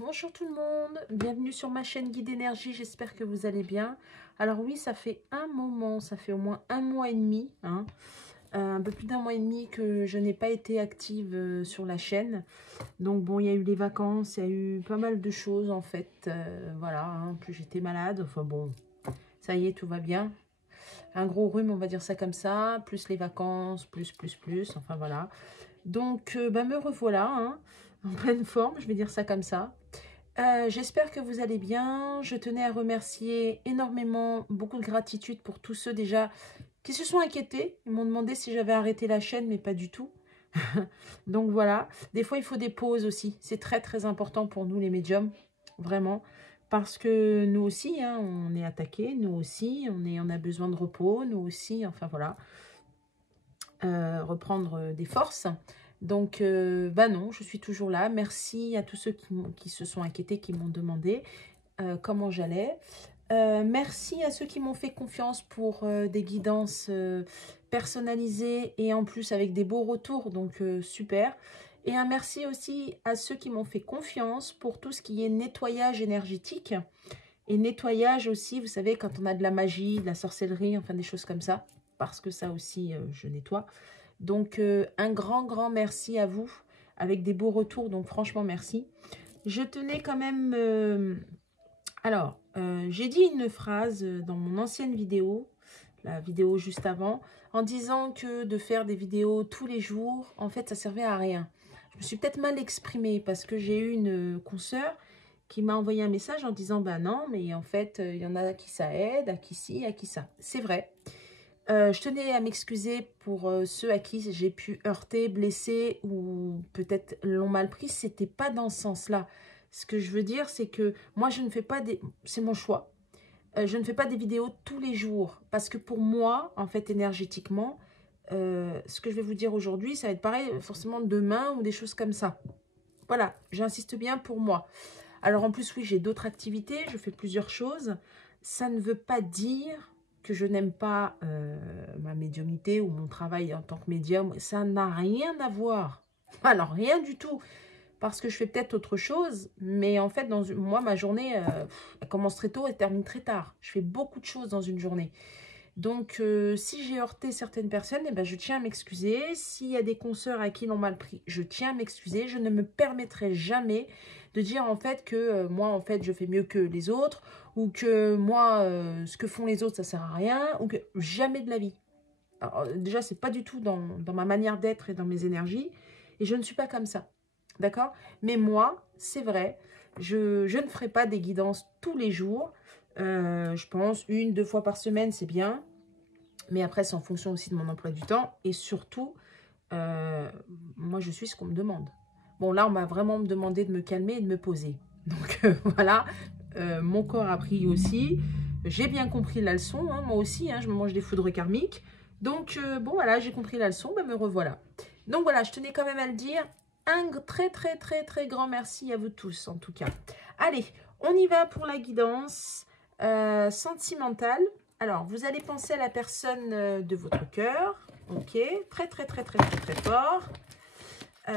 Bonjour tout le monde, bienvenue sur ma chaîne Guide Énergie, j'espère que vous allez bien. Alors oui, ça fait un moment, ça fait au moins un mois et demi, hein, un peu plus d'un mois et demi que je n'ai pas été active sur la chaîne. Donc bon, il y a eu les vacances, il y a eu pas mal de choses en fait, voilà, hein. En plus j'étais malade, enfin bon, ça y est, tout va bien. Un gros rhume, on va dire ça comme ça, plus les vacances, plus, enfin voilà. Donc me revoilà, hein, en pleine forme, je vais dire ça comme ça. J'espère que vous allez bien. Je tenais à remercier énormément, beaucoup de gratitude pour tous ceux déjà qui se sont inquiétés. Ils m'ont demandé si j'avais arrêté la chaîne, mais pas du tout. Donc voilà, des fois il faut des pauses aussi. C'est très très important pour nous les médiums, vraiment. Parce que nous aussi, hein, on est attaqués, nous aussi, on a besoin de repos, nous aussi, enfin voilà. Reprendre des forces. Donc, bah non, je suis toujours là. Merci à tous ceux qui se sont inquiétés, qui m'ont demandé comment j'allais. Merci à ceux qui m'ont fait confiance pour des guidances personnalisées et en plus avec des beaux retours, donc super. Et un merci aussi à ceux qui m'ont fait confiance pour tout ce qui est nettoyage énergétique. Et nettoyage aussi, vous savez, quand on a de la magie, de la sorcellerie, enfin des choses comme ça. Parce que ça aussi, je nettoie. Donc, un grand merci à vous, avec des beaux retours. Donc, franchement, merci. Je tenais quand même... j'ai dit une phrase dans mon ancienne vidéo, la vidéo juste avant, en disant que de faire des vidéos tous les jours, en fait, ça servait à rien. Je me suis peut-être mal exprimée parce que j'ai eu une consoeur qui m'a envoyé un message en disant, bah non, mais en fait, il y en a à qui ça aide, à qui ci, à qui ça. C'est vrai. Je tenais à m'excuser pour ceux à qui j'ai pu heurter, blesser ou peut-être l'ont mal pris. C'était pas dans ce sens-là. Ce que je veux dire, c'est que moi, je ne fais pas des... C'est mon choix. Je ne fais pas des vidéos tous les jours. Parce que pour moi, en fait, énergétiquement, ce que je vais vous dire aujourd'hui, ça va être pareil forcément demain ou des choses comme ça. Voilà, j'insiste bien pour moi. Alors en plus, oui, j'ai d'autres activités, je fais plusieurs choses. Ça ne veut pas dire que je n'aime pas ma médiumnité ou mon travail en tant que médium. Ça n'a rien à voir. Alors rien du tout. Parce que je fais peut-être autre chose, mais en fait, moi, ma journée, elle commence très tôt et termine très tard. Je fais beaucoup de choses dans une journée. Donc, si j'ai heurté certaines personnes, eh ben, je tiens à m'excuser. S'il y a des consoeurs à qui l'ont mal pris, je tiens à m'excuser. Je ne me permettrai jamais de dire en fait que moi, en fait, je fais mieux que les autres ou que moi, ce que font les autres, ça sert à rien ou que jamais de la vie. Alors, déjà, c'est pas du tout dans ma manière d'être et dans mes énergies et je ne suis pas comme ça. D'accord? Mais moi, c'est vrai, je ne ferai pas des guidances tous les jours. Je pense 1, 2 fois par semaine, c'est bien. Mais après, c'est en fonction aussi de mon emploi du temps. Et surtout, moi, je suis ce qu'on me demande. Bon, là, on m'a vraiment demandé de me calmer et de me poser. Donc, voilà. Mon corps a pris aussi. J'ai bien compris la leçon. Hein, moi aussi, hein, je me mange des foudres karmiques. Donc, bon, voilà, j'ai compris la leçon. Ben, me revoilà. Donc, voilà, je tenais quand même à le dire. Un très grand merci à vous tous, en tout cas. Allez, on y va pour la guidance sentimentale. Alors, vous allez penser à la personne de votre cœur. Ok, très fort.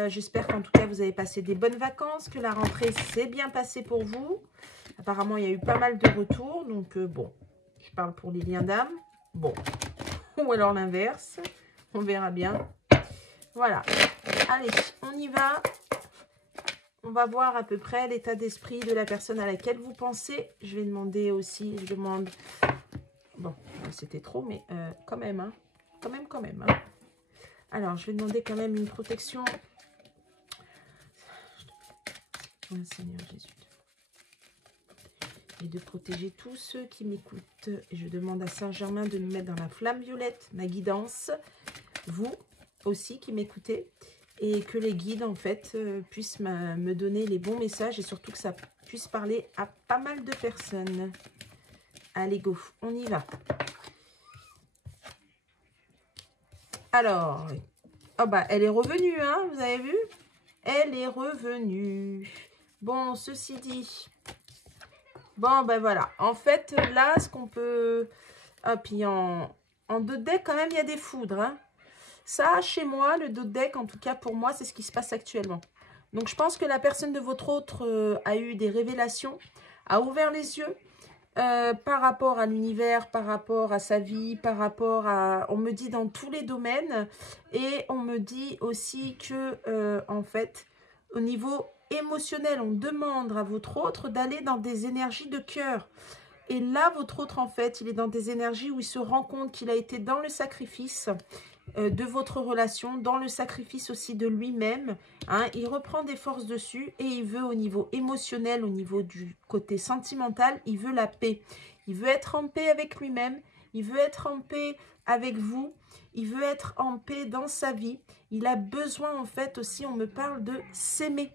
J'espère qu'en tout cas, vous avez passé des bonnes vacances, que la rentrée s'est bien passée pour vous. Apparemment, il y a eu pas mal de retours. Donc, bon, je parle pour les liens d'âme. Bon, ou alors l'inverse. On verra bien. Voilà. Allez, on y va. On va voir à peu près l'état d'esprit de la personne à laquelle vous pensez. Je vais demander aussi, je demande... Bon, c'était trop, mais quand même, hein. Quand même, hein. Alors, je vais demander quand même une protection. Oh, Seigneur Jésus. Et de protéger tous ceux qui m'écoutent. Et je demande à Saint-Germain de me mettre dans la flamme violette, ma guidance. Vous aussi qui m'écoutez. Et que les guides, en fait, puissent me donner les bons messages. Et surtout que ça puisse parler à pas mal de personnes. Allez, go, on y va. Alors, oh bah, elle est revenue, hein, vous avez vu? Elle est revenue. Bon, ceci dit... Bon, ben voilà. En fait, là, ce qu'on peut... Ah, puis en dos de deck, quand même, il y a des foudres. Hein. Ça, chez moi, le dos de deck, en tout cas pour moi, c'est ce qui se passe actuellement. Donc, je pense que la personne de votre autre a eu des révélations, a ouvert les yeux par rapport à l'univers, par rapport à sa vie, par rapport à... On me dit dans tous les domaines. Et on me dit aussi que, en fait, au niveau émotionnel, on demande à votre autre d'aller dans des énergies de cœur. Et là, votre autre, en fait, il est dans des énergies où il se rend compte qu'il a été dans le sacrifice de votre relation, dans le sacrifice aussi de lui-même. Hein. Il reprend des forces dessus et il veut au niveau émotionnel, au niveau du côté sentimental, il veut la paix. Il veut être en paix avec lui-même, il veut être en paix avec vous, il veut être en paix dans sa vie. Il a besoin, en fait, aussi, on me parle de s'aimer.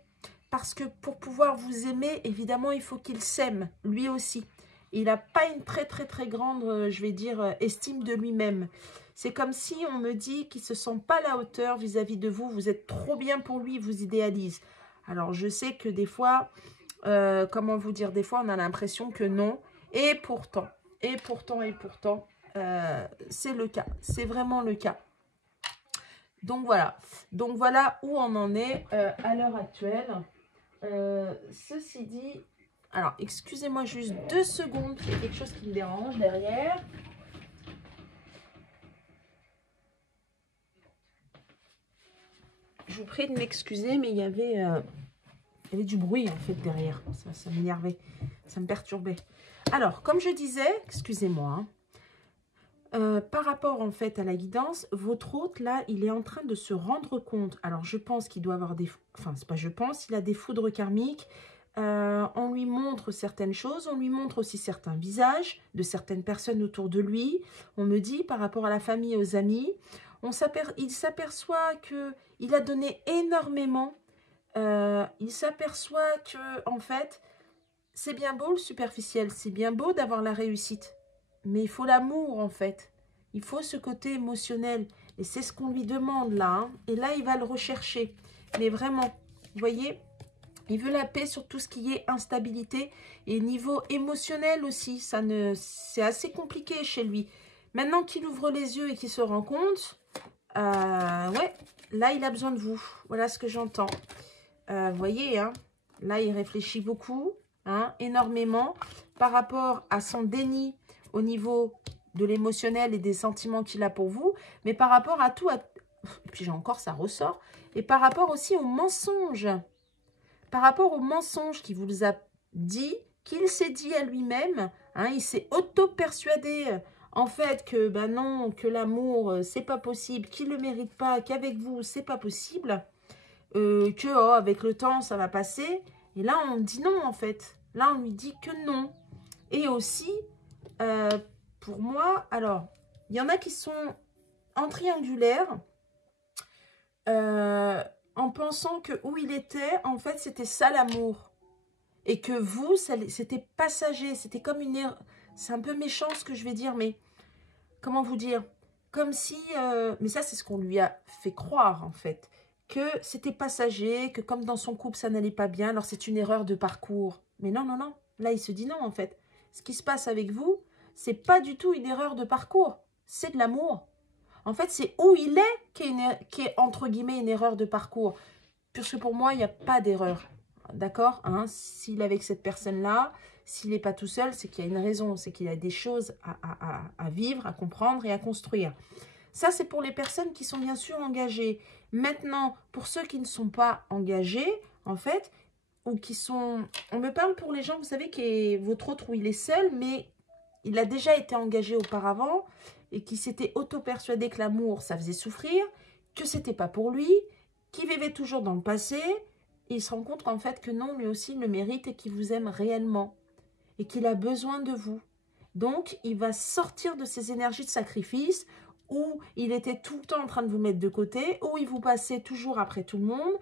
Parce que pour pouvoir vous aimer, évidemment, il faut qu'il s'aime, lui aussi. Il n'a pas une très grande, je vais dire, estime de lui-même. C'est comme si on me dit qu'il ne se sent pas à la hauteur vis-à-vis de vous. Vous êtes trop bien pour lui, il vous idéalise. Alors, je sais que des fois, comment vous dire, des fois, on a l'impression que non. Et pourtant, c'est le cas. C'est vraiment le cas. Donc, voilà. Donc, voilà où on en est à l'heure actuelle. Ceci dit, alors, excusez-moi juste 2 secondes, il y a quelque chose qui me dérange derrière. Je vous prie de m'excuser, mais il y avait du bruit en fait derrière. Ça m'énervait, ça me perturbait. Alors, comme je disais, excusez-moi, par rapport en fait à la guidance, votre hôte là, il est en train de se rendre compte. Alors, je pense qu'il doit avoir des... Enfin, c'est pas je pense, il a des foudres karmiques. On lui montre certaines choses, on lui montre aussi certains visages de certaines personnes autour de lui. On me dit par rapport à la famille et aux amis, il s'aperçoit qu'il a donné énormément. Il s'aperçoit que en fait, c'est bien beau le superficiel, c'est bien beau d'avoir la réussite, mais il faut l'amour en fait. Il faut ce côté émotionnel et c'est ce qu'on lui demande là. Hein. Et là, il va le rechercher. Mais vraiment, vous voyez, il veut la paix sur tout ce qui est instabilité. Et niveau émotionnel aussi, c'est assez compliqué chez lui. Maintenant qu'il ouvre les yeux et qu'il se rend compte, ouais, là, il a besoin de vous. Voilà ce que j'entends. Vous voyez, hein, là, il réfléchit beaucoup, hein, énormément, par rapport à son déni au niveau de l'émotionnel et des sentiments qu'il a pour vous, mais par rapport à tout, et puis j'ai encore, ça ressort, et par rapport aussi aux mensonges. Par rapport aux mensonges qu'il vous a dit, qu'il s'est dit à lui-même, hein, il s'est auto-persuadé en fait que ben non, que l'amour, c'est pas possible, qu'il ne le mérite pas, qu'avec vous, c'est pas possible, que oh, avec le temps, ça va passer. Et là, on dit non en fait. Là, on lui dit que non. Et aussi, pour moi, alors, il y en a qui sont en triangulaire, en pensant que où il était, en fait, c'était ça l'amour. Et que vous, c'était passager, c'était comme une erreur. C'est un peu méchant ce que je vais dire, mais comment vous dire? Comme si, mais ça c'est ce qu'on lui a fait croire en fait, que c'était passager, que comme dans son couple ça n'allait pas bien, alors c'est une erreur de parcours. Mais non, non, non, là il se dit non en fait. Ce qui se passe avec vous, c'est pas du tout une erreur de parcours, c'est de l'amour. En fait, c'est où il est qui est entre guillemets une erreur de parcours. Puisque pour moi, il n'y a pas d'erreur. D'accord, hein? S'il est avec cette personne-là, s'il n'est pas tout seul, c'est qu'il y a une raison. C'est qu'il a des choses à vivre, à comprendre et à construire. Ça, c'est pour les personnes qui sont bien sûr engagées. Maintenant, pour ceux qui ne sont pas engagés, en fait, ou qui sont... On me parle pour les gens, vous savez, qui est votre autre où il est seul, mais il a déjà été engagé auparavant et qui s'était auto-persuadé que l'amour, ça faisait souffrir, que c'était pas pour lui, qui vivait toujours dans le passé, et il se rend compte qu'en fait que non, lui aussi il le mérite et qu'il vous aime réellement et qu'il a besoin de vous. Donc, il va sortir de ces énergies de sacrifice où il était tout le temps en train de vous mettre de côté, où il vous passait toujours après tout le monde,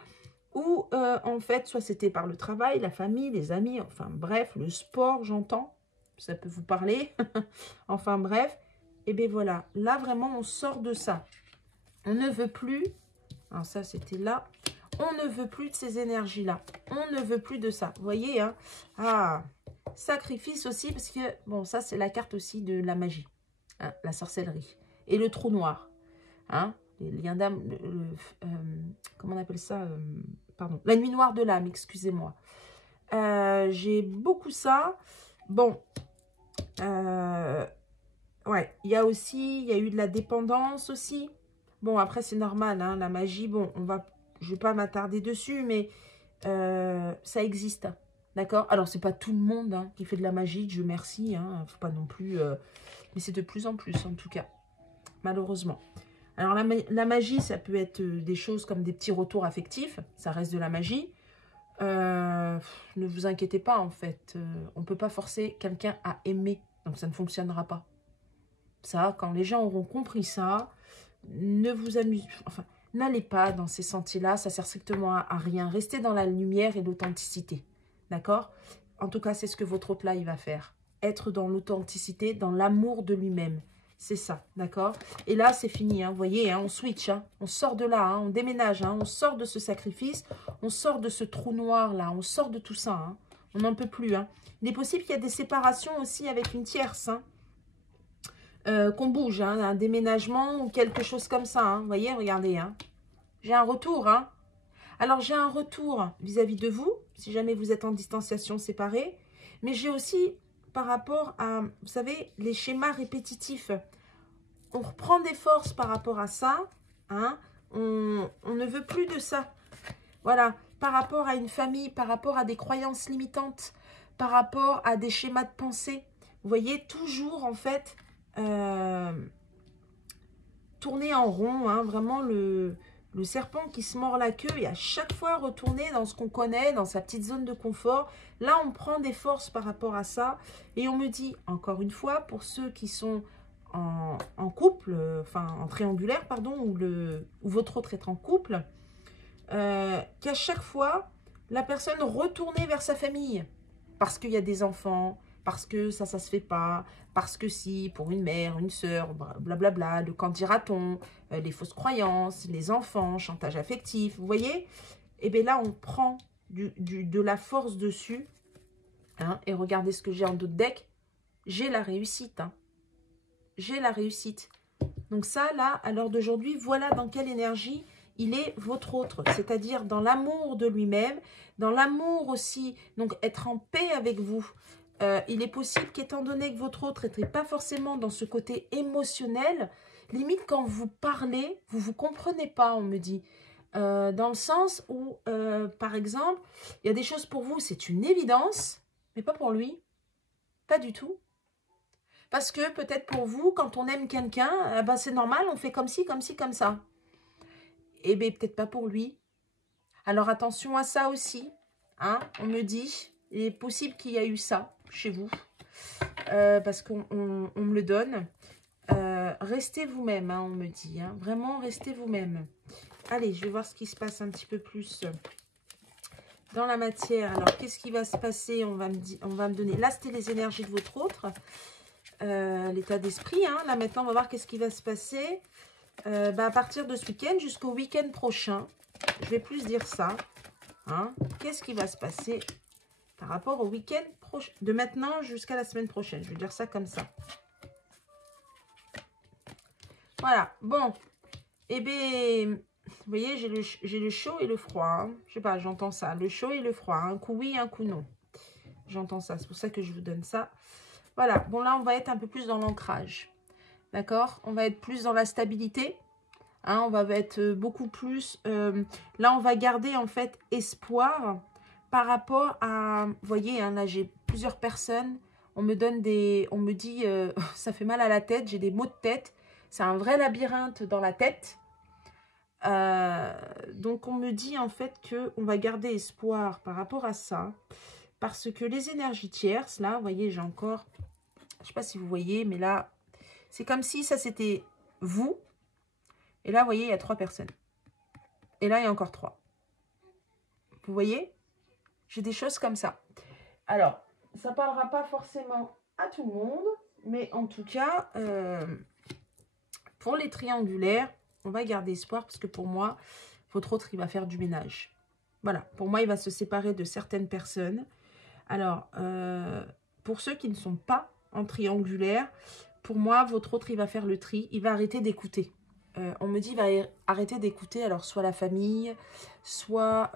où en fait, soit c'était par le travail, la famille, les amis, enfin bref, le sport, j'entends, ça peut vous parler, enfin bref, et bien voilà, là vraiment on sort de ça. On ne veut plus, alors ça c'était là, on ne veut plus de ces énergies-là, on ne veut plus de ça, vous voyez, hein, ah, sacrifice aussi, parce que, bon, ça c'est la carte aussi de la magie, hein, la sorcellerie, et le trou noir, hein, les liens d'âme, comment on appelle ça, pardon, la nuit noire de l'âme, excusez-moi. J'ai beaucoup ça. Bon, ouais, il y a eu de la dépendance aussi. Bon, après, c'est normal, hein, la magie, bon, je vais pas m'attarder dessus, mais ça existe, d'accord? Alors, c'est pas tout le monde hein, qui fait de la magie, Dieu merci, hein, faut pas non plus... mais c'est de plus en plus, en tout cas, malheureusement. Alors, la magie, ça peut être des choses comme des petits retours affectifs, ça reste de la magie. Ne vous inquiétez pas, en fait, on peut pas forcer quelqu'un à aimer, donc ça ne fonctionnera pas. Ça, quand les gens auront compris ça, ne vous amusez, enfin, n'allez pas dans ces sentiers-là, ça sert strictement à rien. Restez dans la lumière et l'authenticité, d'accord? En tout cas, c'est ce que votre hôte là, il va faire. Être dans l'authenticité, dans l'amour de lui-même. C'est ça, d'accord? Et là, c'est fini, hein, vous voyez, hein, on switch, hein, on sort de là, hein, on déménage, hein, on sort de ce sacrifice, on sort de ce trou noir là, on sort de tout ça, hein, on n'en peut plus. Hein. Il est possible qu'il y ait des séparations aussi avec une tierce, hein. Qu'on bouge, hein, un déménagement ou quelque chose comme ça. Hein. Vous voyez, regardez. Hein. J'ai un retour. Hein. Alors, j'ai un retour vis-à-vis de vous, si jamais vous êtes en distanciation séparée. Mais j'ai aussi, par rapport à, vous savez, les schémas répétitifs. On reprend des forces par rapport à ça. Hein. On ne veut plus de ça. Voilà. Par rapport à une famille, par rapport à des croyances limitantes, par rapport à des schémas de pensée. Vous voyez, toujours, en fait... tourner en rond, hein, vraiment le serpent qui se mord la queue et à chaque fois retourner dans ce qu'on connaît, dans sa petite zone de confort. Là, on prend des forces par rapport à ça et on me dit, encore une fois, pour ceux qui sont en couple, enfin en triangulaire, pardon, ou votre autre est en couple, qu'à chaque fois, la personne retournait vers sa famille parce qu'il y a des enfants, parce que ça se fait pas, parce que si, pour une mère, une sœur, blablabla, le quand dira-t-on, les fausses croyances, les enfants, chantage affectif, vous voyez? Et bien là, on prend de la force dessus, hein, et regardez ce que j'ai en dos de deck, j'ai la réussite, hein. J'ai la réussite. Donc ça, là, à l'heure d'aujourd'hui, voilà dans quelle énergie il est votre autre, c'est-à-dire dans l'amour de lui-même, dans l'amour aussi, donc être en paix avec vous. Il est possible qu'étant donné que votre autre n'était pas forcément dans ce côté émotionnel, limite quand vous parlez, vous ne vous comprenez pas, on me dit. Dans le sens où, par exemple, il y a des choses pour vous, c'est une évidence, mais pas pour lui, pas du tout. Parce que peut-être pour vous, quand on aime quelqu'un, ben c'est normal, on fait comme ci, comme ça. Eh bien, peut-être pas pour lui. Alors, attention à ça aussi. Hein, on me dit, il est possible qu'il y a eu ça chez vous. Parce qu'on me le donne. Restez vous-même, hein, on me dit. Hein, vraiment, restez vous-même. Allez, je vais voir ce qui se passe un petit peu plus dans la matière. Alors, qu'est-ce qui va se passer? On va me donner... Là, c'était les énergies de votre autre. L'état d'esprit. Hein. Là, maintenant, on va voir qu'est-ce qui va se passer. À partir de ce week-end jusqu'au week-end prochain. Je vais plus dire ça. Hein. Qu'est-ce qui va se passer par rapport au week-end prochain, de maintenant jusqu'à la semaine prochaine. Je vais dire ça comme ça. Voilà. Bon. Eh bien, vous voyez, j'ai le chaud et le froid. Hein. Je sais pas, j'entends ça. Le chaud et le froid. Un coup oui, un coup non. J'entends ça. C'est pour ça que je vous donne ça. Voilà. Bon, là, on va être un peu plus dans l'ancrage. D'accord? On va être plus dans la stabilité. Hein, on va être beaucoup plus... là, on va garder, en fait, espoir par rapport à... Vous voyez, hein, là, j'ai plusieurs personnes. On me donne des... On me dit, ça fait mal à la tête. J'ai des maux de tête. C'est un vrai labyrinthe dans la tête. Donc, on me dit, en fait, qu'on va garder espoir par rapport à ça. Parce que les énergies tierces, là, vous voyez, j'ai encore... Je ne sais pas si vous voyez, mais là, c'est comme si ça, c'était vous. Et là, vous voyez, il y a 3 personnes. Et là, il y a encore 3. Vous voyez? J'ai des choses comme ça. Alors, ça ne parlera pas forcément à tout le monde. Mais en tout cas, pour les triangulaires, on va garder espoir. Parce que pour moi, votre autre, il va faire du ménage. Voilà. Pour moi, il va se séparer de certaines personnes. Alors, pour ceux qui ne sont pas en triangulaire, pour moi, votre autre, il va faire le tri. Il va arrêter d'écouter. on me dit, va arrêter d'écouter, alors soit la famille, soit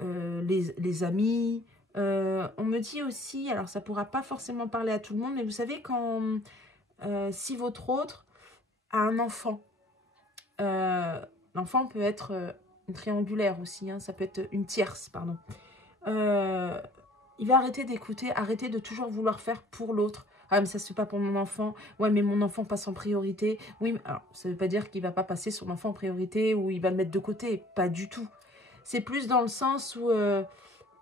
les amis. On me dit aussi, alors ça ne pourra pas forcément parler à tout le monde, mais vous savez, quand si votre autre a un enfant, l'enfant peut être une triangulaire aussi, hein, ça peut être une tierce, pardon. Il va arrêter d'écouter, arrêter de toujours vouloir faire pour l'autre. Ah, mais ça se fait pas pour mon enfant. Ouais, mais mon enfant passe en priorité. Oui, mais alors, ça veut pas dire qu'il va pas passer son enfant en priorité ou il va le mettre de côté. Pas du tout. C'est plus dans le sens où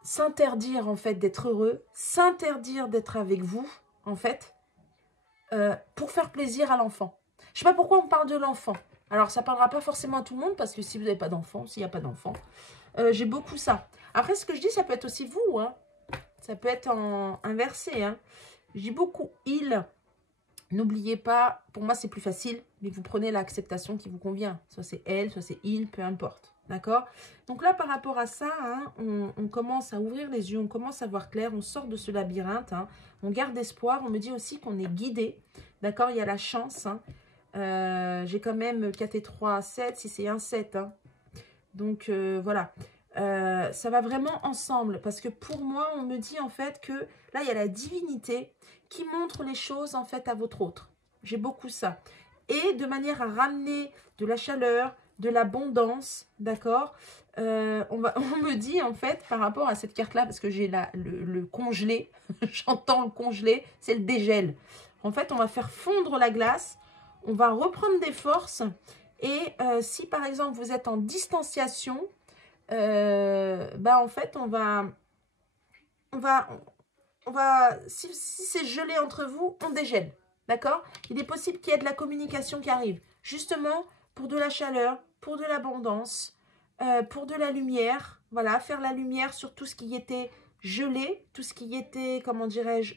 s'interdire, en fait, d'être heureux, s'interdire d'être avec vous, en fait, pour faire plaisir à l'enfant. Je sais pas pourquoi on parle de l'enfant. Alors, ça parlera pas forcément à tout le monde, parce que si vous n'avez pas d'enfant, s'il n'y a pas d'enfant, j'ai beaucoup ça. Après, ce que je dis, ça peut être aussi vous, hein. Ça peut être inversé, hein. Je dis beaucoup il. N'oubliez pas, pour moi c'est plus facile, mais vous prenez l'acceptation qui vous convient. Soit c'est elle, soit c'est il, peu importe. D'accord? Donc là, par rapport à ça, hein, on commence à ouvrir les yeux, on commence à voir clair, on sort de ce labyrinthe, hein, on garde espoir. On me dit aussi qu'on est guidé. D'accord? Il y a la chance. Hein. J'ai quand même 4 et 3, 7, si c'est un 7. Hein. Donc voilà. Ça va vraiment ensemble. Parce que pour moi, on me dit en fait que là, il y a la divinité qui montre les choses en fait à votre autre. J'ai beaucoup ça. Et de manière à ramener de la chaleur, de l'abondance, d'accord, on me dit en fait par rapport à cette carte-là, parce que j'ai le congelé, j'entends le congelé, c'est le dégel. En fait, on va faire fondre la glace, on va reprendre des forces. Et si par exemple vous êtes en distanciation, en fait si c'est gelé entre vous, on dégèle, d'accord? Il est possible qu'il y ait de la communication qui arrive, justement pour de la chaleur, pour de l'abondance, pour de la lumière, voilà, faire la lumière sur tout ce qui était gelé, tout ce qui était, comment dirais-je,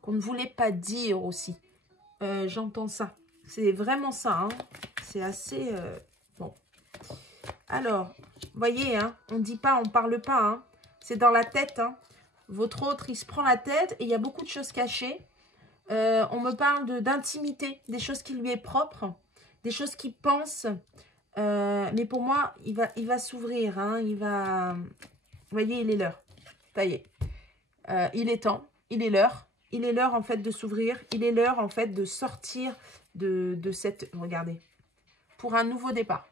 qu'on ne voulait pas dire aussi. J'entends ça, c'est vraiment ça, hein. C'est assez, bon. Alors, voyez, hein, on ne dit pas, on ne parle pas, hein. C'est dans la tête. Hein. Votre autre, il se prend la tête et il y a beaucoup de choses cachées. On me parle d'intimité, des choses qui lui est propre, des choses qu'il pense. Mais pour moi, il va s'ouvrir. Hein, il va... Vous voyez, il est l'heure. Ça y est. Il est temps. Il est l'heure. Il est l'heure, en fait, de s'ouvrir. Il est l'heure, en fait, de sortir de cette... Regardez. Pour un nouveau départ.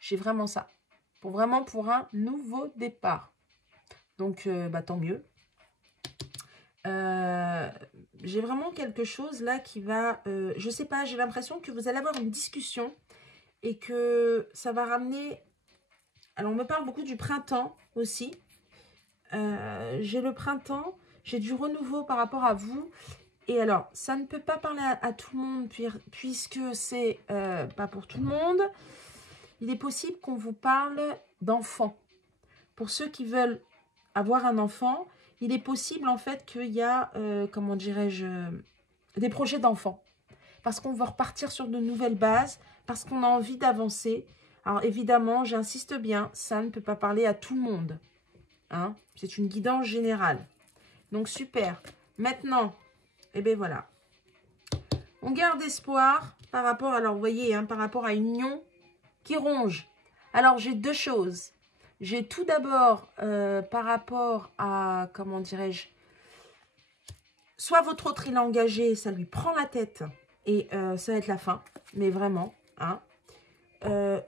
J'ai vraiment ça. Pour un nouveau départ. Donc, tant mieux. J'ai vraiment quelque chose là qui va... je sais pas, j'ai l'impression que vous allez avoir une discussion et que ça va ramener... Alors, on me parle beaucoup du printemps aussi. J'ai le printemps, j'ai du renouveau par rapport à vous. Et alors, ça ne peut pas parler à tout le monde puisque c'est pas pour tout le monde. Il est possible qu'on vous parle d'enfants. Pour ceux qui veulent avoir un enfant, il est possible en fait qu'il y a, comment dirais-je, des projets d'enfants. Parce qu'on va repartir sur de nouvelles bases, parce qu'on a envie d'avancer. Alors évidemment, j'insiste bien, ça ne peut pas parler à tout le monde. Hein, c'est une guidance générale. Donc super. Maintenant, eh bien voilà. On garde espoir par rapport, alors vous voyez, hein, par rapport à une union qui ronge. Alors j'ai deux choses. J'ai tout d'abord, par rapport à, comment dirais-je, soit votre autre il est engagé, ça lui prend la tête et ça va être la fin, mais vraiment. Hein.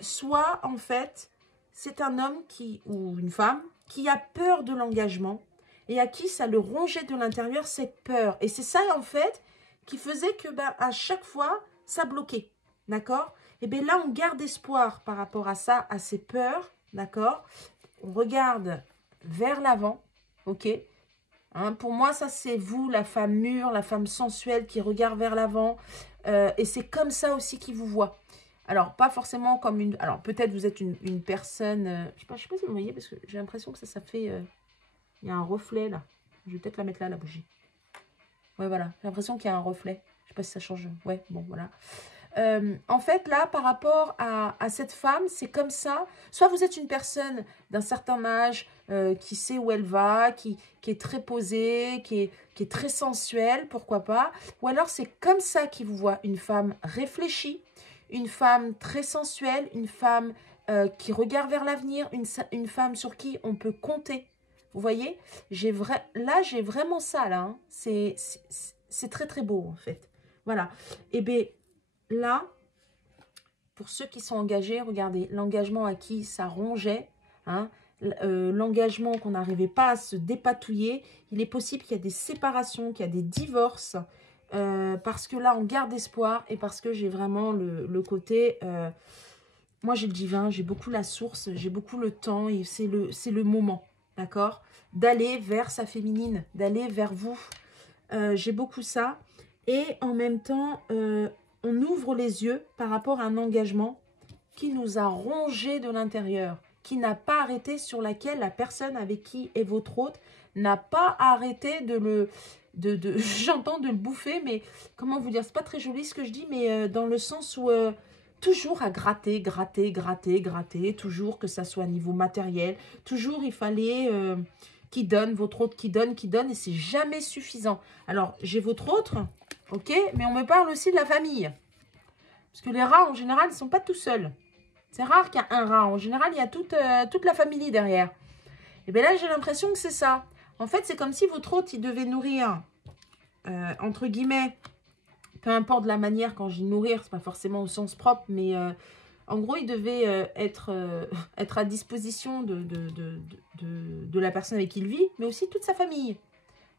Soit, en fait, c'est un homme ou une femme qui a peur de l'engagement et à qui ça le rongeait de l'intérieur cette peur. Et c'est ça, en fait, qui faisait que à chaque fois, ça bloquait. D'accord? Et bien là, on garde espoir par rapport à ça, à ces peurs. D'accord? On regarde vers l'avant, ok? Hein, pour moi, ça, c'est vous, la femme mûre, la femme sensuelle qui regarde vers l'avant. Et c'est comme ça aussi qu'il vous voit. Alors, pas forcément comme une... Alors, peut-être vous êtes une personne... je sais pas si vous voyez, parce que j'ai l'impression que ça fait... il y a un reflet, là. Je vais peut-être la mettre là, la bougie. Ouais, voilà. J'ai l'impression qu'il y a un reflet. Je sais pas si ça change. Ouais, bon, voilà. En fait, là, par rapport à cette femme, c'est comme ça. Soit vous êtes une personne d'un certain âge qui sait où elle va, qui est très posée, qui est très sensuelle, pourquoi pas. Ou alors, c'est comme ça qu'il vous voit. Une femme réfléchie, une femme très sensuelle, une femme qui regarde vers l'avenir, une femme sur qui on peut compter. Vous voyez, là, j'ai vraiment ça, là. Hein. C'est très, très beau, en fait. Voilà. Et bien, là, pour ceux qui sont engagés, regardez, l'engagement à qui ça rongeait, hein, l'engagement qu'on n'arrivait pas à se dépatouiller, il est possible qu'il y ait des séparations, qu'il y a des divorces, parce que là, on garde espoir et parce que j'ai vraiment le côté... moi, j'ai le divin, j'ai beaucoup la source, j'ai beaucoup le temps et c'est le moment, d'accord? D'aller vers sa féminine, d'aller vers vous. J'ai beaucoup ça. Et en même temps, on ouvre les yeux par rapport à un engagement qui nous a rongé de l'intérieur, qui n'a pas arrêté, sur laquelle la personne avec qui est votre hôte n'a pas arrêté de le... j'entends de le bouffer, mais comment vous dire, c'est pas très joli ce que je dis, mais dans le sens où... toujours à gratter, gratter, gratter, gratter, toujours que ça soit à niveau matériel, toujours il fallait qui donne, votre autre qui donne, et c'est jamais suffisant. Alors, j'ai votre autre, ok, mais on me parle aussi de la famille. Parce que les rats, en général, ils ne sont pas tout seuls. C'est rare qu'il y ait un rat. En général, il y a toute la famille derrière. Et bien là, j'ai l'impression que c'est ça. En fait, c'est comme si votre hôte, il devait nourrir, entre guillemets, peu importe la manière, quand je dis nourrir, c'est pas forcément au sens propre, mais en gros, il devait être à disposition de la personne avec qui il vit, mais aussi toute sa famille.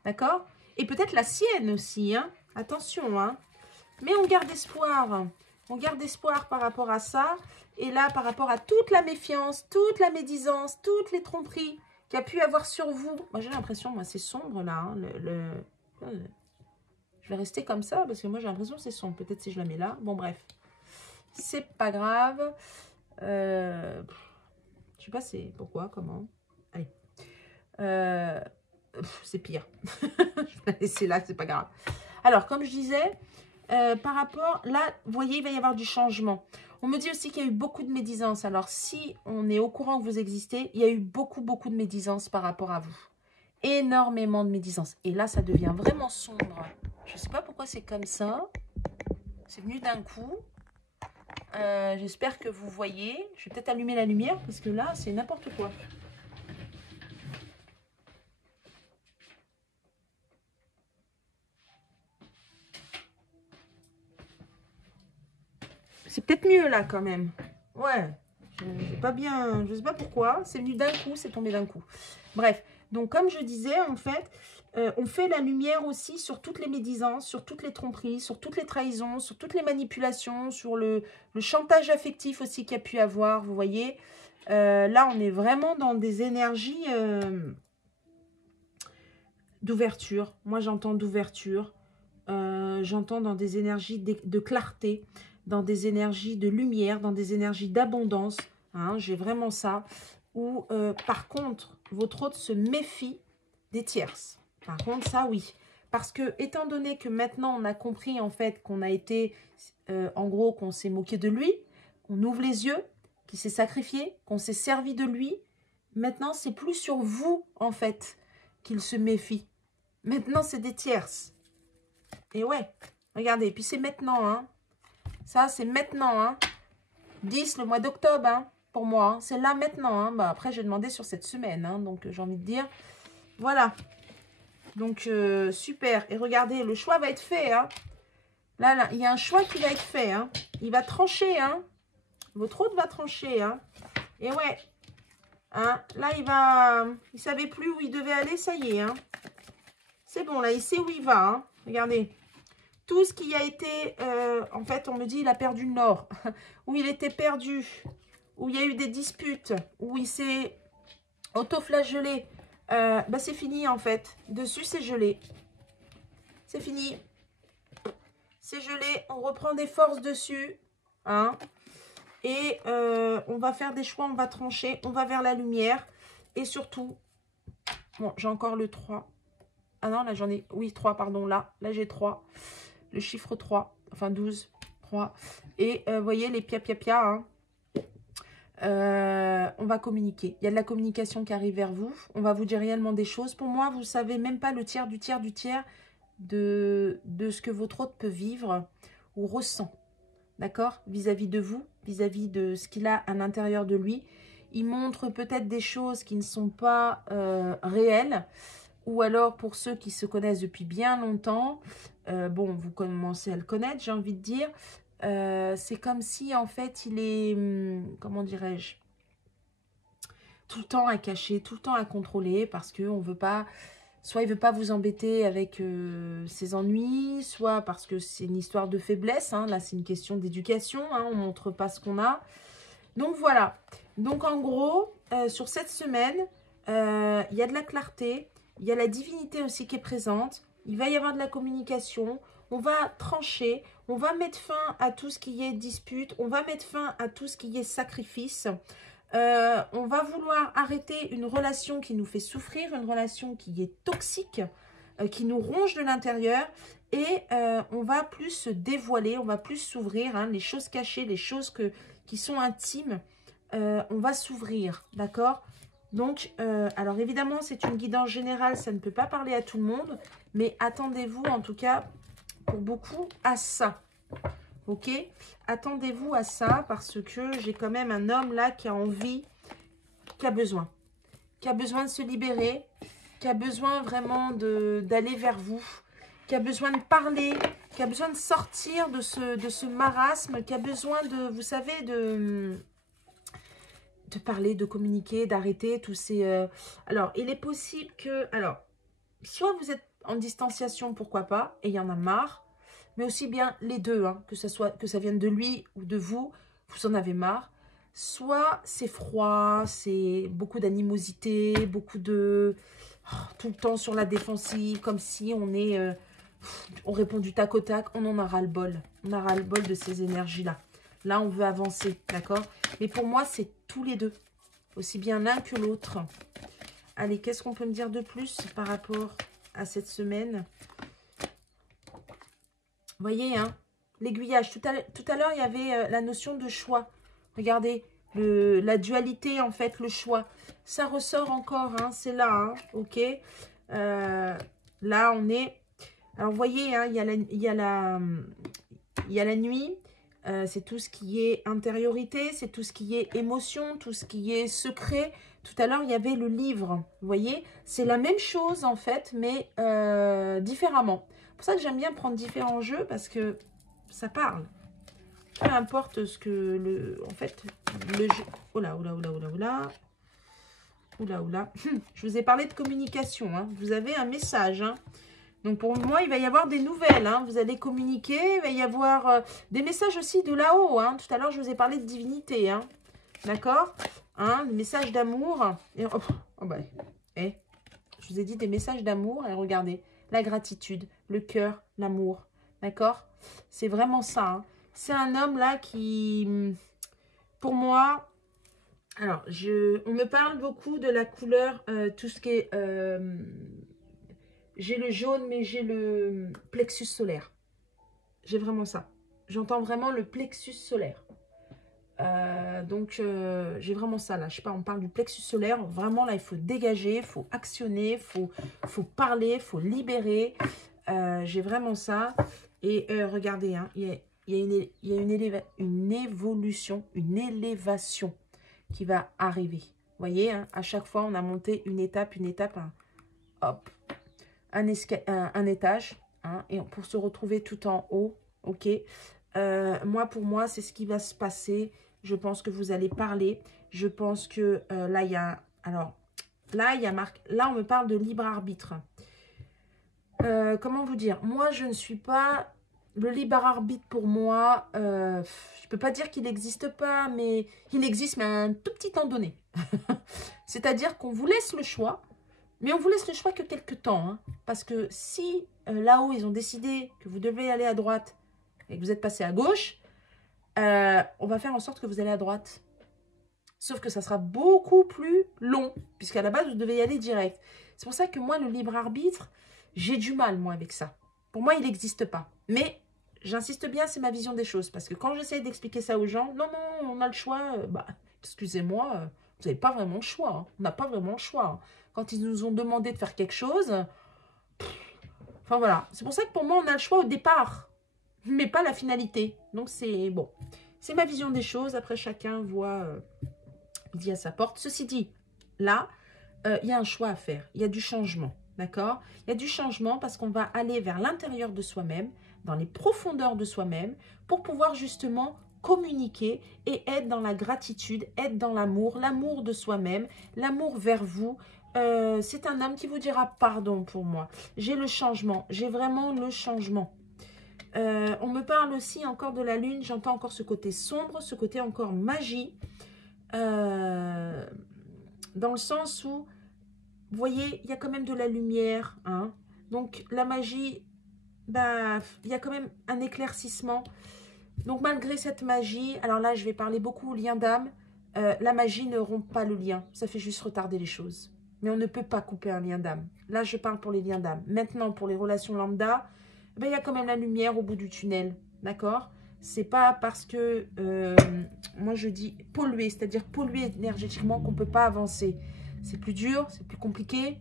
D'accord? Et peut-être la sienne aussi, hein? Attention, hein? Mais on garde espoir. On garde espoir par rapport à ça. Et là, par rapport à toute la méfiance, toute la médisance, toutes les tromperies qu'il y a pu avoir sur vous. Moi, j'ai l'impression, moi, c'est sombre, là. Hein, je vais rester comme ça, parce que moi, j'ai l'impression que c'est sombre. Peut-être si je la mets là. Bon, bref. C'est pas grave. Je sais pas c'est pourquoi, comment. Allez. C'est pire. Je vais la laisser là, c'est pas grave. Alors, comme je disais... par rapport, là, vous voyez, il va y avoir du changement. On me dit aussi qu'il y a eu beaucoup de médisance. Alors, si on est au courant que vous existez, il y a eu beaucoup, beaucoup de médisance par rapport à vous. Énormément de médisance. Et là, ça devient vraiment sombre. Je ne sais pas pourquoi c'est comme ça. C'est venu d'un coup. J'espère que vous voyez. Je vais peut-être allumer la lumière parce que là, c'est n'importe quoi. C'est peut-être mieux là quand même. Ouais. Pas bien, je sais pas pourquoi. C'est venu d'un coup, c'est tombé d'un coup. Bref. Donc comme je disais, en fait, on fait la lumière aussi sur toutes les médisances, sur toutes les tromperies, sur toutes les trahisons, sur toutes les manipulations, sur le chantage affectif aussi qu'il y a pu avoir, vous voyez. Là, on est vraiment dans des énergies d'ouverture. Moi, j'entends d'ouverture. J'entends dans des énergies de clarté, dans des énergies de lumière, dans des énergies d'abondance. Hein, j'ai vraiment ça. Où, par contre, votre hôte se méfie des tierces. Par contre, ça, oui. Parce que, étant donné que maintenant, on a compris, en fait, qu'on a été, en gros, qu'on s'est moqué de lui, qu'on ouvre les yeux, qu'il s'est sacrifié, qu'on s'est servi de lui, maintenant, c'est plus sur vous, en fait, qu'il se méfie. Maintenant, c'est des tierces. Et ouais, regardez, et puis c'est maintenant, hein. Ça, c'est maintenant, hein. 10, le mois d'octobre, hein, pour moi. Hein. C'est là, maintenant, hein. Bah, après, j'ai demandé sur cette semaine, hein, donc j'ai envie de dire, voilà. Donc, super. Et regardez, le choix va être fait, hein. Là, il y a un choix qui va être fait, hein. Il va trancher, hein. Votre hôte va trancher, hein. Et ouais, hein, là, il savait plus où il devait aller, ça y est, hein. C'est bon, là, il sait où il va, hein. Regardez. Tout ce qui a été, en fait, on me dit, il a perdu le nord, où il était perdu, où il y a eu des disputes, où il s'est auto-flagellé, bah, c'est fini, en fait. Dessus, c'est gelé. C'est fini. C'est gelé. On reprend des forces dessus. Hein. Et on va faire des choix, on va trancher, on va vers la lumière. Et surtout, bon, j'ai encore le 3. Ah non, là, j'en ai, oui, 3, pardon, là j'ai 3. Le chiffre 3, enfin 12, crois. Et vous voyez, les pia-pia-pia, hein, on va communiquer. Il y a de la communication qui arrive vers vous. On va vous dire réellement des choses. Pour moi, vous ne savez même pas le tiers du tiers du tiers de ce que votre hôte peut vivre ou ressent. D'accord? Vis-à-vis de vous, vis-à-vis de ce qu'il a à l'intérieur de lui. Il montre peut-être des choses qui ne sont pas réelles. Ou alors, pour ceux qui se connaissent depuis bien longtemps, bon, vous commencez à le connaître, j'ai envie de dire. C'est comme si, en fait, il est, comment dirais-je, tout le temps à cacher, tout le temps à contrôler, parce qu'on veut pas, soit il veut pas vous embêter avec ses ennuis, soit parce que c'est une histoire de faiblesse, hein, là c'est une question d'éducation, hein, on montre pas ce qu'on a. Donc voilà, donc en gros, sur cette semaine, il y a de la clarté, il y a la divinité aussi qui est présente, il va y avoir de la communication, on va trancher, on va mettre fin à tout ce qui est dispute, on va mettre fin à tout ce qui est sacrifice. On va vouloir arrêter une relation qui nous fait souffrir, une relation qui est toxique, qui nous ronge de l'intérieur. Et on va plus se dévoiler, on va plus s'ouvrir, hein, les choses cachées, les choses qui sont intimes, on va s'ouvrir, d'accord? Donc, alors évidemment, c'est une guidance générale, ça ne peut pas parler à tout le monde, mais attendez-vous en tout cas, pour beaucoup, à ça. Ok, attendez-vous à ça parce que j'ai quand même un homme là qui a envie, qui a besoin de se libérer, qui a besoin vraiment d'aller vers vous, qui a besoin de parler, qui a besoin de sortir de ce marasme, qui a besoin de, vous savez, de parler, de communiquer, d'arrêter tous ces... Alors, il est possible que... Alors, soit vous êtes en distanciation, pourquoi pas, et il y en a marre, mais aussi bien les deux, hein, que ça vienne de lui ou de vous, vous en avez marre. Soit c'est froid, c'est beaucoup d'animosité, beaucoup de... tout le temps sur la défensive, comme si on répond du tac au tac, on en a ras-le-bol. On a ras-le-bol de ces énergies-là. Là, on veut avancer, d'accord? Mais pour moi, c'est tous les deux, aussi bien l'un que l'autre. Allez, qu'est-ce qu'on peut me dire de plus par rapport à cette semaine? Vous voyez, hein, l'aiguillage. Tout à l'heure, il y avait la notion de choix. Regardez, la dualité, en fait, le choix. Ça ressort encore, hein, c'est là, hein, ok. Là, on est... Alors, vous voyez, hein, il y a la nuit. C'est tout ce qui est intériorité, c'est tout ce qui est émotion, tout ce qui est secret. Tout à l'heure, il y avait le livre, vous voyez. C'est la même chose, en fait, mais différemment. C'est pour ça que j'aime bien prendre différents jeux, parce que ça parle. Peu importe ce que en fait, le jeu... Oh là, oh là, oh là, oh là, oh là. Oh là, oh là. Je vous ai parlé de communication, hein. Vous avez un message, hein. Donc, pour moi, il va y avoir des nouvelles, hein. Vous allez communiquer, il va y avoir des messages aussi de là-haut, hein. Tout à l'heure, je vous ai parlé de divinité, hein. D'accord, hein, des messages d'amour. Et oh bah, je vous ai dit des messages d'amour. Et regardez, la gratitude, le cœur, l'amour. D'accord? C'est vraiment ça, hein. C'est un homme là qui, pour moi... Alors, on me parle beaucoup de la couleur, tout ce qui est... j'ai le jaune, mais j'ai le plexus solaire. J'ai vraiment ça. J'entends vraiment le plexus solaire. Donc, j'ai vraiment ça, là. Je sais pas, on parle du plexus solaire. Vraiment, là, il faut dégager, il faut actionner, il faut parler, il faut libérer. J'ai vraiment ça. Et regardez, hein, il y a une évolution, une élévation qui va arriver. Vous voyez, hein, à chaque fois, on a monté une étape, hop, un étage, hein, et pour se retrouver tout en haut, ok. Pour moi, c'est ce qui va se passer. Je pense que vous allez parler. Je pense que là, il y a... Alors, là, il y a là, on me parle de libre arbitre. Comment vous dire? Moi, je ne suis pas... Le libre arbitre, pour moi, je ne peux pas dire qu'il n'existe pas, mais il existe, mais à un tout petit temps donné. C'est-à-dire qu'on vous laisse le choix, mais on vous laisse le choix que quelques temps. Hein, parce que si là-haut, ils ont décidé que vous devez aller à droite et que vous êtes passé à gauche, on va faire en sorte que vous allez à droite. Sauf que ça sera beaucoup plus long, puisqu'à la base, vous devez y aller direct. C'est pour ça que moi, le libre arbitre, j'ai du mal, moi, avec ça. Pour moi, il n'existe pas. Mais j'insiste bien, c'est ma vision des choses. Parce que quand j'essaie d'expliquer ça aux gens, non, non, on a le choix. Bah, excusez-moi, vous n'avez pas vraiment le choix. Hein. On n'a pas vraiment le choix. Hein. Quand ils nous ont demandé de faire quelque chose, enfin voilà. C'est pour ça que pour moi, on a le choix au départ, mais pas la finalité. Donc c'est bon. C'est ma vision des choses. Après, chacun voit midi à sa porte. Ceci dit, là, il y a un choix à faire. Il y a du changement. D'accord? Il y a du changement parce qu'on va aller vers l'intérieur de soi-même, dans les profondeurs de soi-même, pour pouvoir justement communiquer et être dans la gratitude, être dans l'amour de soi-même, l'amour vers vous. C'est un homme qui vous dira pardon pour moi. J'ai le changement, j'ai vraiment le changement. On me parle aussi encore de la lune, j'entends encore ce côté sombre, ce côté encore magie, dans le sens où vous voyez, il y a quand même de la lumière. Hein. Donc, la magie, bah, il y a quand même un éclaircissement. Donc, malgré cette magie, alors là, je vais parler beaucoup au lien d'âme. La magie ne rompt pas le lien. Ça fait juste retarder les choses. Mais on ne peut pas couper un lien d'âme. Là, je parle pour les liens d'âme. Maintenant, pour les relations lambda, ben, il y a quand même la lumière au bout du tunnel. D'accord? C'est pas parce que, moi, je dis polluer, c'est-à-dire polluer énergétiquement qu'on ne peut pas avancer. C'est plus dur, c'est plus compliqué,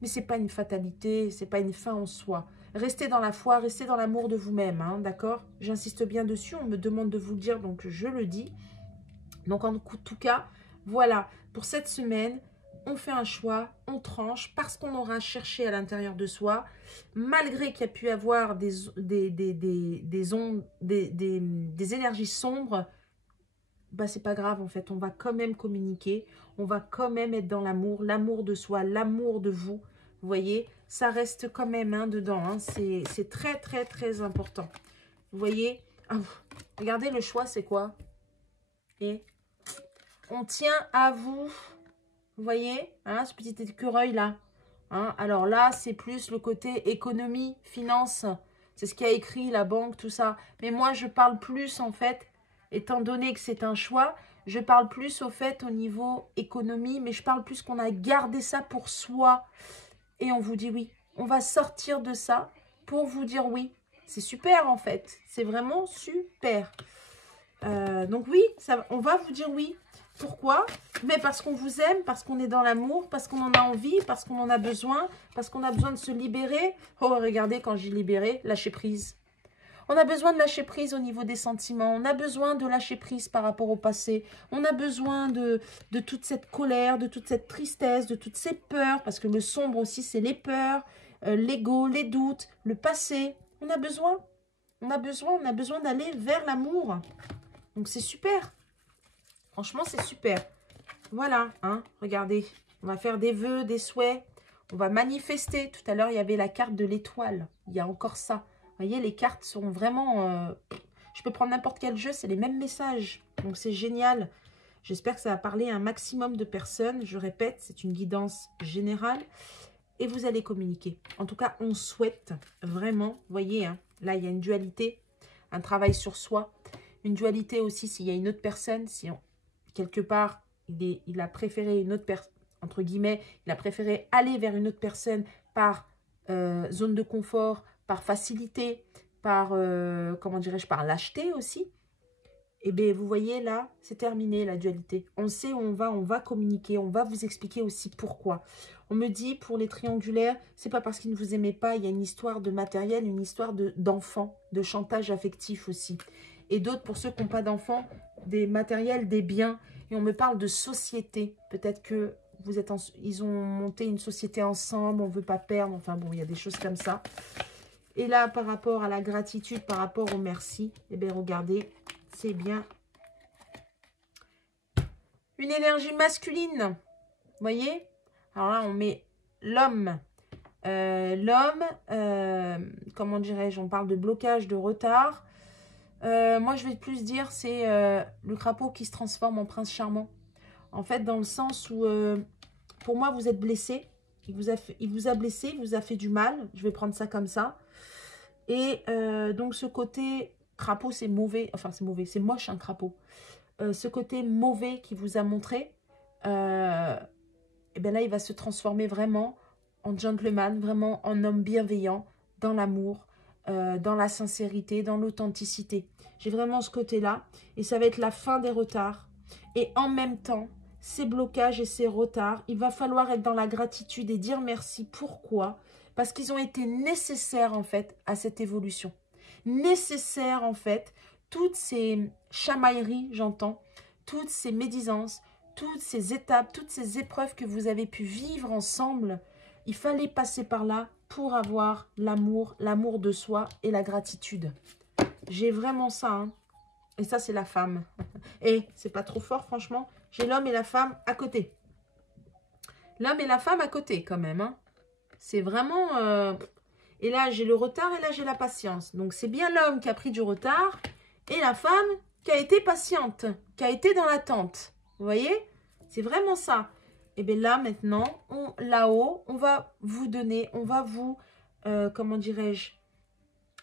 mais c'est pas une fatalité, c'est pas une fin en soi. Restez dans la foi, restez dans l'amour de vous-même, hein, d'accord? J'insiste bien dessus, on me demande de vous le dire, donc je le dis. Donc en tout cas, voilà, pour cette semaine, on fait un choix, on tranche, parce qu'on aura cherché à l'intérieur de soi, malgré qu'il y a pu avoir des ondes, des énergies sombres, bah, c'est pas grave en fait, on va quand même communiquer, on va quand même être dans l'amour, l'amour de soi, l'amour de vous, vous voyez, ça reste quand même hein, dedans, hein. C'est très très très important, vous voyez, ah, regardez le choix c'est quoi, et on tient à vous, vous voyez, hein, ce petit écureuil là, hein, alors là c'est plus le côté économie, finance, c'est ce qu'il y a écrit, la banque, tout ça, mais moi je parle plus en fait, étant donné que c'est un choix, je parle plus au fait au niveau économie, mais je parle plus qu'on a gardé ça pour soi. Et on vous dit oui. On va sortir de ça pour vous dire oui. C'est super en fait. C'est vraiment super. Donc oui, ça, on va vous dire oui. Pourquoi? Mais parce qu'on vous aime, parce qu'on est dans l'amour, parce qu'on en a envie, parce qu'on en a besoin, parce qu'on a besoin de se libérer. Oh, regardez, quand j'ai libéré, lâcher prise. On a besoin de lâcher prise au niveau des sentiments. On a besoin de lâcher prise par rapport au passé. On a besoin de toute cette colère, de toute cette tristesse, de toutes ces peurs. Parce que le sombre aussi, c'est les peurs, l'ego, les doutes, le passé. On a besoin. On a besoin d'aller vers l'amour. Donc, c'est super. Franchement, c'est super. Voilà, hein, regardez. On va faire des vœux, des souhaits. On va manifester. Tout à l'heure, il y avait la carte de l'étoile. Il y a encore ça. Vous voyez, les cartes sont vraiment... je peux prendre n'importe quel jeu, c'est les mêmes messages. Donc, c'est génial. J'espère que ça va parler à un maximum de personnes. Je répète, c'est une guidance générale. Et vous allez communiquer. En tout cas, on souhaite vraiment... Vous voyez, hein, là, il y a une dualité. Un travail sur soi. Une dualité aussi s'il y a une autre personne. Si quelque part, il a préféré une autre personne, entre guillemets, il a préféré aller vers une autre personne par zone de confort, par facilité, par, comment dirais-je, par lâcheté aussi. Et bien, vous voyez, là, c'est terminé, la dualité. On sait où on va communiquer, on va vous expliquer aussi pourquoi. On me dit, pour les triangulaires, c'est pas parce qu'ils ne vous aimaient pas, il y a une histoire de matériel, une histoire d'enfant, de chantage affectif aussi. Et d'autres, pour ceux qui n'ont pas d'enfants, des matériels, des biens. Et on me parle de société. Peut-être que ils ont monté une société ensemble, on ne veut pas perdre. Enfin bon, il y a des choses comme ça. Et là, par rapport à la gratitude, par rapport au merci, eh bien, regardez, c'est bien une énergie masculine. Vous voyez? Alors là, on met l'homme. Comment dirais-je? On parle de blocage, de retard. Moi, je vais plus dire, c'est le crapaud qui se transforme en prince charmant. En fait, dans le sens où, pour moi, vous êtes blessé. Il vous a blessé, il vous a fait du mal. Je vais prendre ça comme ça. Et donc, ce côté crapaud, c'est mauvais. Enfin, c'est mauvais, c'est moche, un crapaud. Ce côté mauvais qui vous a montré, et bien là, il va se transformer vraiment en gentleman, vraiment en homme bienveillant, dans l'amour. dans la sincérité, dans l'authenticité. J'ai vraiment ce côté-là. Et ça va être la fin des retards. Et en même temps, ces blocages et ces retards, il va falloir être dans la gratitude et dire merci. Pourquoi? Parce qu'ils ont été nécessaires, en fait, à cette évolution. Nécessaires, en fait, toutes ces chamailleries, j'entends, toutes ces médisances, toutes ces étapes, toutes ces épreuves que vous avez pu vivre ensemble. Il fallait passer par là pour avoir l'amour de soi et la gratitude. J'ai vraiment ça, hein. Et ça, c'est la femme. Et c'est pas trop fort, franchement. J'ai l'homme et la femme à côté. L'homme et la femme à côté, quand même, hein. C'est vraiment... Et là, j'ai le retard et là, j'ai la patience. Donc, c'est bien l'homme qui a pris du retard et la femme qui a été patiente, qui a été dans l'attente. Vous voyez? C'est vraiment ça. Et bien là, maintenant, là-haut, on va vous donner, on va vous... comment dirais-je?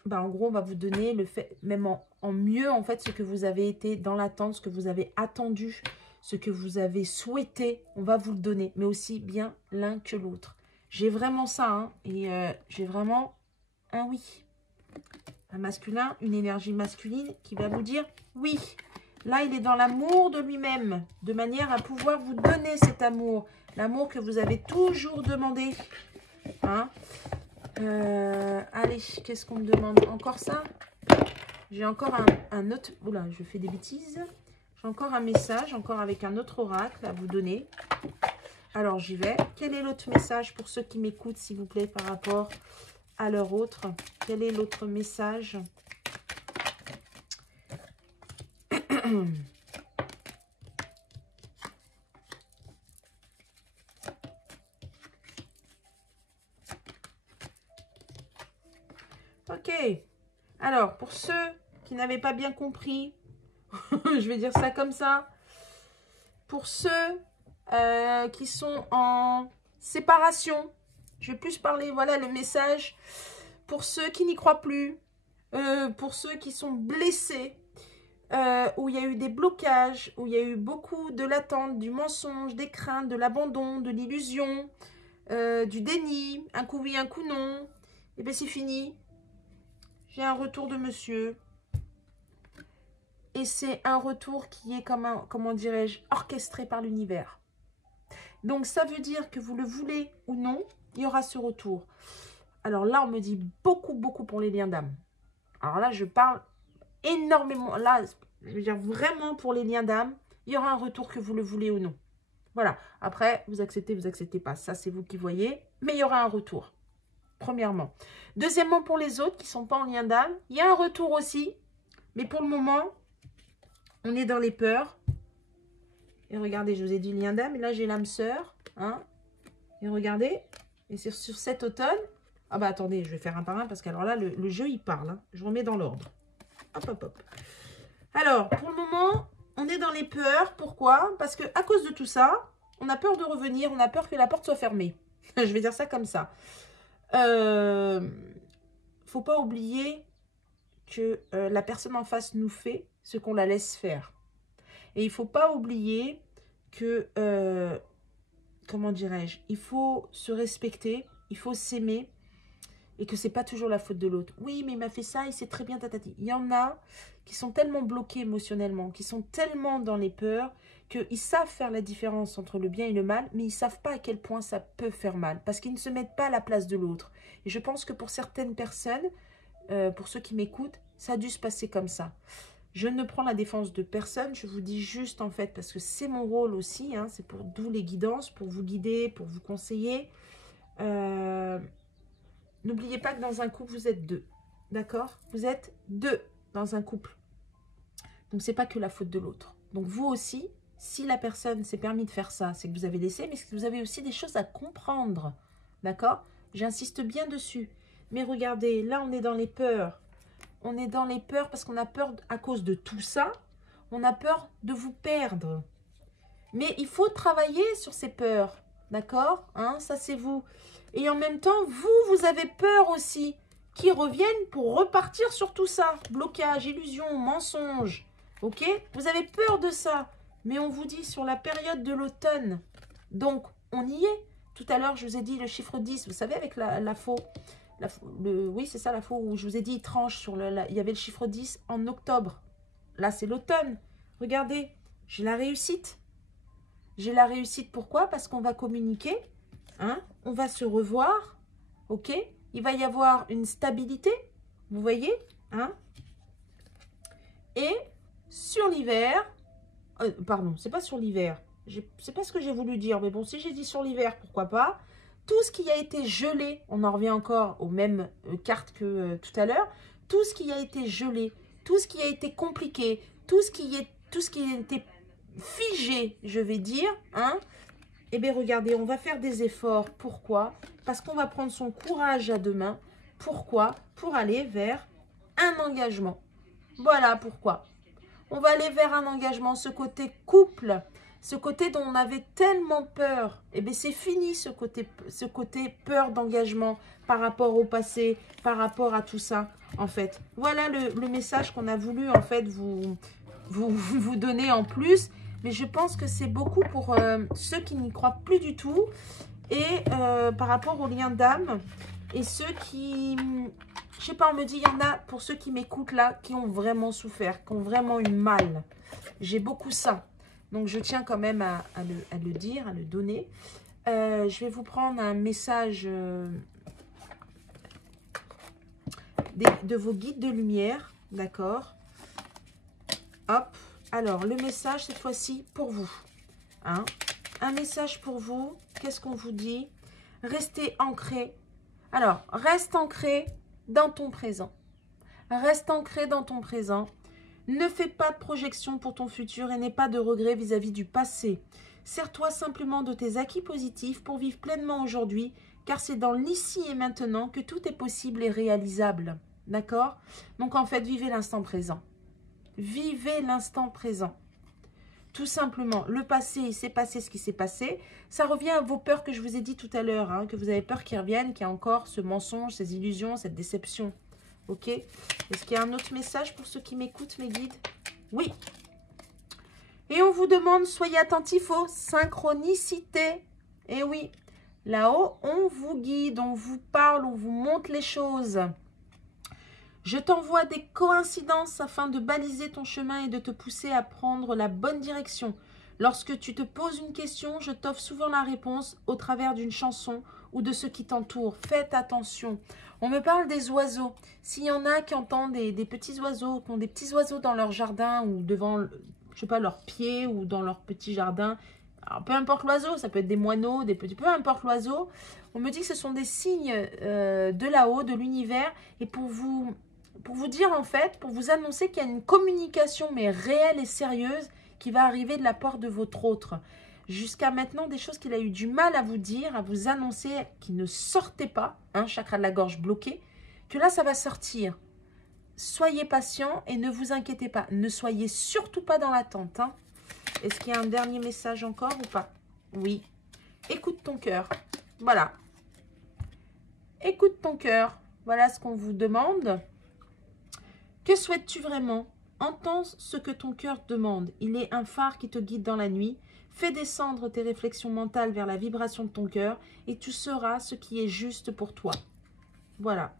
Ben, en gros, on va vous donner le fait, même en mieux, en fait, ce que vous avez été dans l'attente, ce que vous avez attendu, ce que vous avez souhaité, on va vous le donner, mais aussi bien l'un que l'autre. J'ai vraiment ça, hein, et j'ai vraiment un oui. Un masculin, une énergie masculine qui va vous dire oui. Là, il est dans l'amour de lui-même, de manière à pouvoir vous donner cet amour, l'amour que vous avez toujours demandé. Hein? Allez, qu'est-ce qu'on me demande? Encore ça? J'ai encore un autre... Oula, je fais des bêtises. J'ai encore un message, encore avec un autre oracle à vous donner. Alors, j'y vais. Quel est l'autre message pour ceux qui m'écoutent, s'il vous plaît, par rapport à leur autre? Quel est l'autre message? Ok. Alors, pour ceux qui n'avaient pas bien compris, je vais dire ça comme ça. Pour ceux qui sont en séparation, je vais plus parler, voilà le message. Pour ceux qui n'y croient plus, pour ceux qui sont blessés, où il y a eu des blocages, où il y a eu beaucoup de l'attente, du mensonge, des craintes, de l'abandon, de l'illusion, du déni, un coup oui, un coup non, et bien c'est fini. J'ai un retour de monsieur. Et c'est un retour qui est comme un, comment dirais-je, orchestré par l'univers. Donc ça veut dire que vous le voulez ou non, il y aura ce retour. Alors là, on me dit beaucoup, beaucoup pour les liens d'âme. Alors là, je parle énormément. Là, je veux dire vraiment pour les liens d'âme, il y aura un retour que vous le voulez ou non. Voilà. Après, vous acceptez pas. Ça, c'est vous qui voyez. Mais il y aura un retour. Premièrement. Deuxièmement, pour les autres qui ne sont pas en lien d'âme, il y a un retour aussi. Mais pour le moment, on est dans les peurs. Et regardez, je vous ai dit lien d'âme. Et là, j'ai l'âme sœur. Hein. Et regardez. Et sur cet automne. Ah bah attendez, je vais faire un par un. Parce qu'alors là, le jeu, il parle. Hein. Je remets dans l'ordre. Hop, hop, hop. Alors, pour le moment, on est dans les peurs. Pourquoi? Parce que à cause de tout ça, on a peur de revenir. On a peur que la porte soit fermée. Je vais dire ça comme ça. Faut pas oublier que la personne en face nous fait ce qu'on la laisse faire. Et il faut pas oublier que, comment dirais-je, il faut se respecter, il faut s'aimer et que c'est pas toujours la faute de l'autre. Oui, mais il m'a fait ça et c'est très bien, tatati. Il y en a qui sont tellement bloqués émotionnellement, qui sont tellement dans les peurs, qu'ils savent faire la différence entre le bien et le mal, mais ils ne savent pas à quel point ça peut faire mal, parce qu'ils ne se mettent pas à la place de l'autre. Et je pense que pour certaines personnes, pour ceux qui m'écoutent, ça a dû se passer comme ça. Je ne prends la défense de personne, je vous dis juste en fait, parce que c'est mon rôle aussi, hein, c'est pour d'où les guidances, pour vous guider, pour vous conseiller. N'oubliez pas que dans un couple, vous êtes deux, d'accord? Vous êtes deux dans un couple. Donc, c'est pas que la faute de l'autre. Donc, vous aussi, si la personne s'est permis de faire ça, c'est que vous avez laissé, mais c'est que vous avez aussi des choses à comprendre. D'accord? J'insiste bien dessus. Mais regardez, là, on est dans les peurs. On est dans les peurs parce qu'on a peur, à cause de tout ça, on a peur de vous perdre. Mais il faut travailler sur ces peurs. D'accord? Hein, ça, c'est vous. Et en même temps, vous avez peur aussi qu'ils reviennent pour repartir sur tout ça. Blocage, illusion, mensonge. Ok? Vous avez peur de ça. Mais on vous dit sur la période de l'automne. Donc, on y est. Tout à l'heure, je vous ai dit le chiffre 10. Vous savez, avec la faux. Oui, c'est ça, la fois où je vous ai dit, il tranche sur il y avait le chiffre 10 en octobre. Là, c'est l'automne. Regardez, j'ai la réussite. J'ai la réussite, pourquoi? Parce qu'on va communiquer, hein, on va se revoir, ok? Il va y avoir une stabilité, vous voyez, hein? Et sur l'hiver, pardon, c'est pas sur l'hiver, c'est pas ce que j'ai voulu dire, mais bon, si j'ai dit sur l'hiver, pourquoi pas? Tout ce qui a été gelé, on en revient encore aux mêmes cartes que tout à l'heure, tout ce qui a été gelé, tout ce qui a été compliqué, tout ce qui a été figé, je vais dire, hein? Eh bien, regardez, on va faire des efforts. Pourquoi? Parce qu'on va prendre son courage à deux mains. Pourquoi? Pour aller vers un engagement. Voilà pourquoi. On va aller vers un engagement, ce côté couple, ce côté dont on avait tellement peur. Eh bien, c'est fini ce côté peur d'engagement par rapport au passé, par rapport à tout ça, en fait. Voilà le message qu'on a voulu, en fait, vous donner en plus. Mais je pense que c'est beaucoup pour ceux qui n'y croient plus du tout. Et par rapport aux liens d'âme. Et ceux qui... Je sais pas, on me dit, il y en a, pour ceux qui m'écoutent là, qui ont vraiment souffert, qui ont vraiment eu mal. J'ai beaucoup ça. Donc, je tiens quand même à le dire, à le donner. Je vais vous prendre un message de vos guides de lumière. D'accord? Hop. Alors, le message, cette fois-ci, pour vous. Hein? Un message pour vous. Qu'est-ce qu'on vous dit? Restez ancré. Alors, reste ancré dans ton présent. Reste ancré dans ton présent. Ne fais pas de projection pour ton futur et n'aie pas de regrets vis-à-vis du passé. Sers-toi simplement de tes acquis positifs pour vivre pleinement aujourd'hui, car c'est dans l'ici et maintenant que tout est possible et réalisable. D'accord? Donc, en fait, vivez l'instant présent. Vivez l'instant présent. Tout simplement, le passé, il s'est passé ce qui s'est passé. Ça revient à vos peurs que je vous ai dit tout à l'heure, hein, que vous avez peur qu'ils reviennent, qu'il y a encore ce mensonge, ces illusions, cette déception. Ok? Est-ce qu'il y a un autre message pour ceux qui m'écoutent, mes guides? Oui. Et on vous demande, soyez attentifs aux synchronicités. Et oui, là-haut, on vous guide, on vous parle, on vous montre les choses. Je t'envoie des coïncidences afin de baliser ton chemin et de te pousser à prendre la bonne direction. Lorsque tu te poses une question, je t'offre souvent la réponse au travers d'une chanson ou de ce qui t'entoure. Faites attention. On me parle des oiseaux. S'il y en a qui entendent des petits oiseaux, qui ont des petits oiseaux dans leur jardin ou devant, je sais pas, leurs pieds ou dans leur petit jardin, alors, peu importe l'oiseau, ça peut être des moineaux, des petits, peu importe l'oiseau, on me dit que ce sont des signes de là-haut, de l'univers, et pour vous dire en fait, pour vous annoncer qu'il y a une communication mais réelle et sérieuse qui va arriver de la part de votre autre. Jusqu'à maintenant, des choses qu'il a eu du mal à vous dire, à vous annoncer, qui ne sortaient pas, hein, chakra de la gorge bloqué, que là ça va sortir. Soyez patient et ne vous inquiétez pas. Ne soyez surtout pas dans l'attente. Hein. Est-ce qu'il y a un dernier message encore ou pas? Oui. Écoute ton cœur. Voilà. Écoute ton cœur. Voilà ce qu'on vous demande. Que souhaites-tu vraiment? Entends ce que ton cœur demande. Il est un phare qui te guide dans la nuit. Fais descendre tes réflexions mentales vers la vibration de ton cœur et tu sauras ce qui est juste pour toi. Voilà.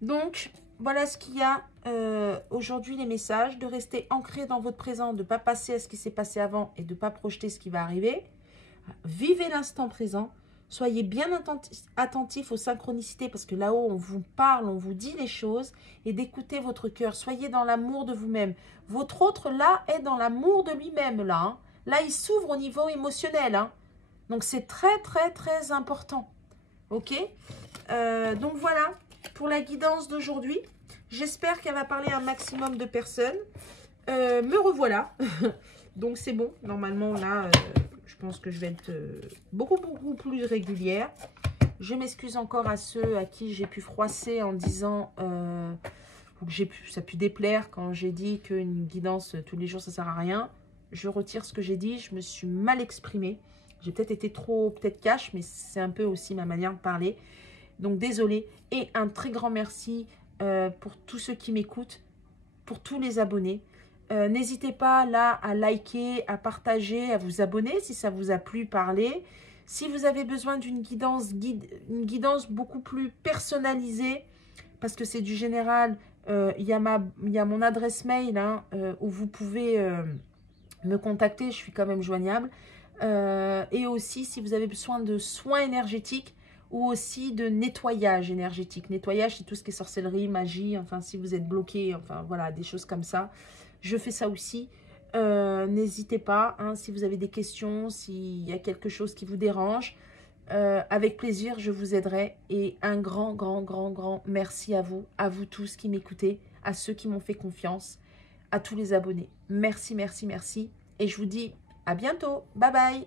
Donc, voilà ce qu'il y a aujourd'hui, les messages. De rester ancré dans votre présent, de ne pas passer à ce qui s'est passé avant et de ne pas projeter ce qui va arriver. Vivez l'instant présent. Soyez bien attentifs aux synchronicités parce que là-haut, on vous parle, on vous dit les choses et d'écouter votre cœur. Soyez dans l'amour de vous-même. Votre autre, là, est dans l'amour de lui-même, là. Hein. Là, il s'ouvre au niveau émotionnel. Hein. Donc, c'est très, très, très important. OK? Donc, voilà pour la guidance d'aujourd'hui. J'espère qu'elle va parler à un maximum de personnes. Me revoilà. Donc, c'est bon. Normalement, là... je pense que je vais être beaucoup plus régulière. Je m'excuse encore à ceux à qui j'ai pu froisser en disant ou que ça a pu déplaire quand j'ai dit qu'une guidance tous les jours, ça ne sert à rien. Je retire ce que j'ai dit. Je me suis mal exprimée. J'ai peut-être été trop, cash, mais c'est un peu aussi ma manière de parler. Donc, désolée. Et un très grand merci pour tous ceux qui m'écoutent, pour tous les abonnés. N'hésitez pas là à liker, à partager, à vous abonner si ça vous a plu, parler. Si vous avez besoin d'une une guidance beaucoup plus personnalisée, parce que c'est du général, il y a mon adresse mail hein, où vous pouvez me contacter, je suis quand même joignable. Et aussi, si vous avez besoin de soins énergétiques ou aussi de nettoyage énergétique. Nettoyage, c'est tout ce qui est sorcellerie, magie, enfin, si vous êtes bloqué, enfin, voilà, des choses comme ça. Je fais ça aussi. N'hésitez pas, hein, si vous avez des questions, s'il y a quelque chose qui vous dérange. Avec plaisir, je vous aiderai. Et un grand, grand, grand, grand merci à vous tous qui m'écoutez, à ceux qui m'ont fait confiance, à tous les abonnés. Merci, merci, merci. Et je vous dis à bientôt. Bye bye.